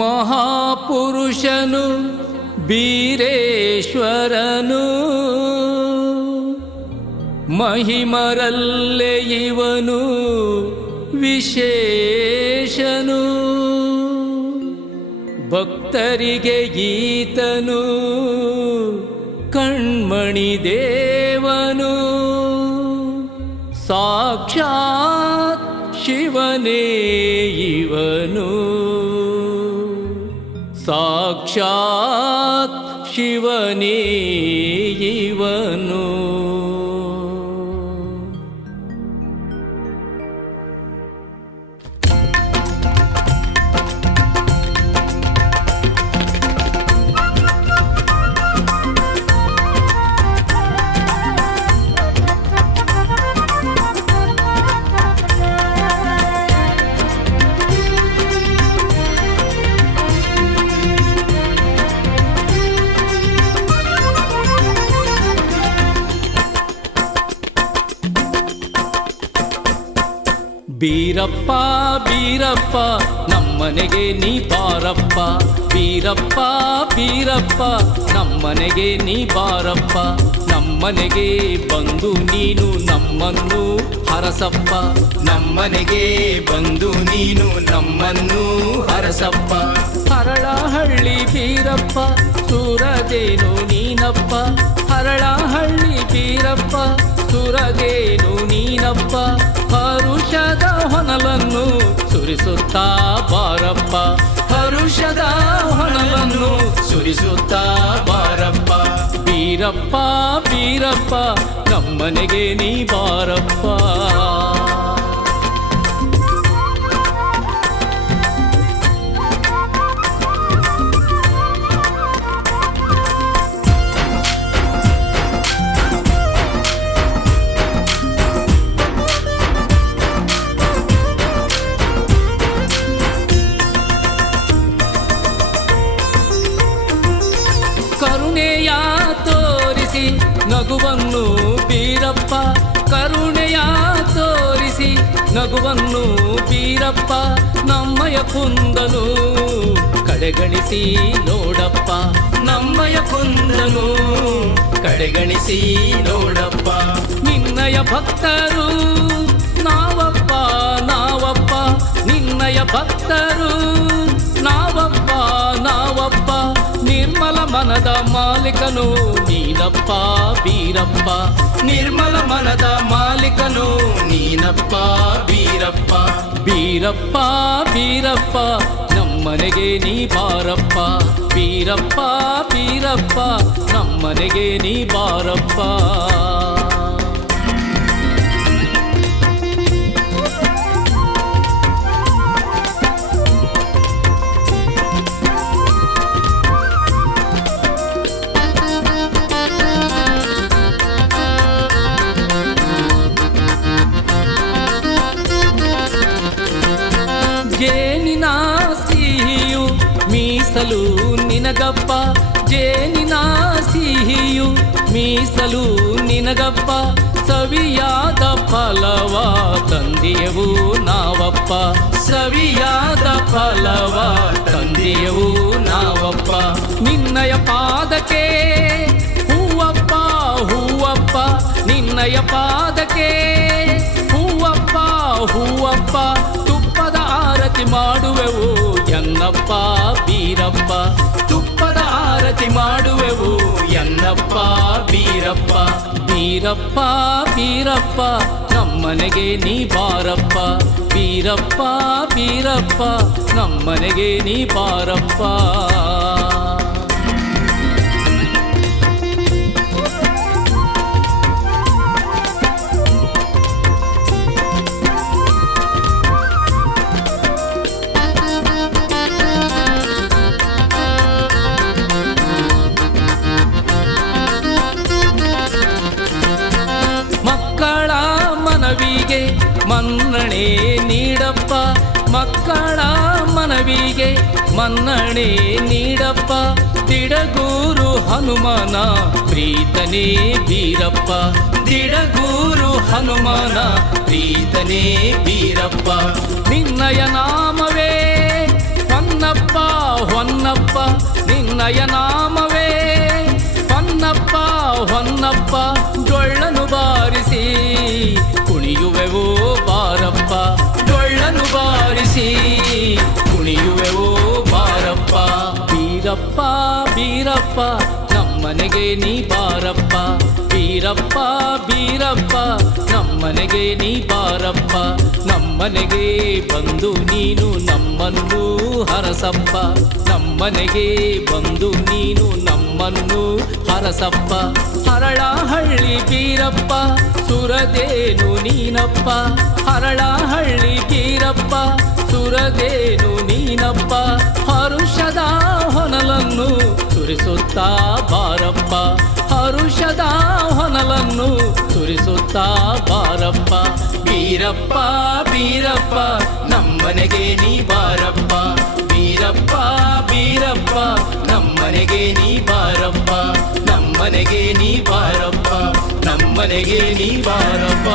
ಮಹಾಪುರುಷನು ಬೀರೇಶ್ವರನು, ಮಹಿಮರಲ್ಲೇ ಇವನು ವಿಶೇಷನು. ಭಕ್ತರಿಗೆ ಈತನು ಕಣ್ಮಣಿ ದೇವನು, ಸಾಕ್ಷಾತ್ ಶಿವನೇ ಇವನು, ಸಾಕ್ಷಾತ್ ಶಿವನೇ ಇವನು. ಬೀರಪ್ಪ ಬೀರಪ್ಪ ನಮ್ಮನೆಗೆ ನೀ ಬಾರಪ್ಪ, ಬೀರಪ್ಪ ಬೀರಪ್ಪ ನಮ್ಮನೆಗೆ ನೀ ಬಾರಪ್ಪ. ನಮ್ಮನೆಗೆ ಬಂದು ನೀನು ನಮ್ಮನ್ನು ಹರಸಪ್ಪ, ನಮ್ಮನೆಗೆ ಬಂದು ನೀನು ನಮ್ಮನ್ನು ಹರಸಪ್ಪ. ಹರಳಹಳ್ಳಿ ಬೀರಪ್ಪ ಸುರದೇನು ನೀನಪ್ಪ, ಹರಳಹಳ್ಳಿ ಬೀರಪ್ಪ ಸುರದೇನು ನೀನಪ್ಪ. ಹರುಷದ ಹೊನಲನ್ನು ಸುರಿಸುತ್ತಾ ಬಾರಪ್ಪ, ಹರುಷದ ಹೊನಲನ್ನು ಸುರಿಸುತ್ತಾ ಬಾರಪ್ಪ. ಬೀರಪ್ಪ ಬೀರಪ್ಪ ನಮ್ಮನೆಗೆ ನೀ ಬಾರಪ್ಪ. ಕರುಣೆಯ ತೋರಿಸಿ ನಗುವನ್ನು ಬೀರಪ್ಪ, ಕರುಣೆಯ ತೋರಿಸಿ ನಗುವನ್ನು ಬೀರಪ್ಪ. ನಮ್ಮಯ ಕುಂದನು ಕಡೆಗಣಿಸಿ ನೋಡಪ್ಪ, ನಮ್ಮಯ ಕುಂದನು ಕಡೆಗಣಿಸಿ ನೋಡಪ್ಪ. ನಿನ್ನಯ ಭಕ್ತರು ನಾವಪ್ಪ ನಾವಪ್ಪ, ನಿನ್ನಯ ಭಕ್ತರು ನಾವಪ್ಪ ನಾವಪ್ಪ. ನಿರ್ಮಲ ಮನದ ಮಾಲೀಕನು ನೀನಪ್ಪ ಬೀರಪ್ಪ, ನಿರ್ಮಲ ಮನದ ಮಾಲೀಕನು ನೀನಪ್ಪ ಬೀರಪ್ಪ. ಬೀರಪ್ಪ ಬೀರಪ್ಪ ನಮ್ಮನೆಗೆ ನೀ ಬಾರಪ್ಪ, ಬೀರಪ್ಪ ಬೀರಪ್ಪ ನಮ್ಮನೆಗೆ ನೀ ಬಾರಪ್ಪ. ಜೇನಿನ ಸಿಹಿಯು ಮೀಸಲು ನಿನಗಪ್ಪ, ಜೇನಿನ ಸಿಹಿಯು ಮೀಸಲು ನಿನಗಪ್ಪ. ಸವಿಯಾದ ಫಲವ ತಂದೆಯವು ನಾವಪ್ಪ, ಸವಿಯಾದ ಫಲವ ತಂದೆಯವು ನಾವಪ್ಪ. ನಿನ್ನಯ ಪಾದಕ್ಕೆ ಹೂವಪ್ಪ ಹೂವಪ್ಪ, ನಿನ್ನಯ ಪಾದಕ್ಕೆ ಹೂವಪ್ಪ ಹೂವಪ್ಪ. ತುಪ್ಪದ ಆರತಿ ಮಾಡುವೆವು ಎನ್ನಪ್ಪ ಬೀರಪ್ಪ, ತುಪ್ಪದ ಆರತಿ ಮಾಡುವೆವು ಎನ್ನಪ್ಪ ಬೀರಪ್ಪ. ಬೀರಪ್ಪ ಬೀರಪ್ಪ ನಮ್ಮನೆಗೆ ನೀ ಬಾರಪ್ಪ, ಬೀರಪ್ಪ ಬೀರಪ್ಪ ನಮ್ಮನೆಗೆ ನೀ ಬಾರಪ್ಪ. ಮನ್ನಣೆ ನೀಡಪ್ಪ, ಮಕ್ಕಳ ಮನವಿಗೆ ಮನ್ನಣೆ ನೀಡಪ್ಪ. ದಿಡಗೂರು ಹನುಮನ ಪ್ರೀತನೇ ಬೀರಪ್ಪ ದಿಡಗೂರು ಹನುಮನ ಪ್ರೀತನೇ ಬೀರಪ್ಪ ನಿನ್ನಯ ನಾಮವೇ ಹೊನ್ನಪ್ಪ ಹೊನ್ನಪ್ಪ ನಿನ್ನಯ ನಾಮವೇ ಹೊನ್ನಪ್ಪ ಹೊನ್ನಪ್ಪ ಡೊಳ್ಳನು ಬಾರಿಸಿ ಕುಣಿಯುವೆವೋ ಬಾರಪ್ಪ ಡೊಳ್ಳನು ಬಾರಿಸಿ ಕುಣಿಯುವೆವೋ ಬಾರಪ್ಪ ಬೀರಪ್ಪ ಬೀರಪ್ಪ ನಮ್ಮನೆಗೆ ನೀ ಬಾರಪ್ಪ ಬೀರಪ್ಪ ಬೀರಪ್ಪ ನಮ್ಮನೆಗೆ ನೀ ಬಾರಪ್ಪ ನಮ್ಮನೆಗೆ ಬಂದು ನೀನು ನಮ್ಮನ್ನು ಹರಸಪ್ಪ ನಮ್ಮನೆಗೆ ಬಂದು ನೀನು ನಮ್ಮನ್ನು ಹರಸಪ್ಪ ಹರಳಹಳ್ಳಿ ಬೀರಪ್ಪ ಸುರದೇನು ನೀನಪ್ಪ ಹರಳಹಳ್ಳಿ ಬೀರಪ್ಪ ಸುರದೇನು ನೀನಪ್ಪ ಹರುಷದ ಹೊನಲನ್ನು ಸುರಿಸುತ್ತಾ ಬಾರಪ್ಪ ಹರುಷದ ಹೊನಲನ್ನು ಸುರಿಸುತ್ತಾ ಬಾರಪ್ಪ ಬೀರಪ್ಪ ಬೀರಪ್ಪ ನಮ್ಮನೆಗೆ ನೀ ಬಾರಪ್ಪ ಬೀರಪ್ಪ ಬೀರಪ್ಪ ನಮ್ಮನೆಗೆ ನೀ ಬಾರಪ್ಪ ನಮ್ಮನೆಗೆ ನೀ ಬಾರಪ್ಪ ನಮ್ಮನೆಗೆ ನೀ ಬಾರಪ್ಪ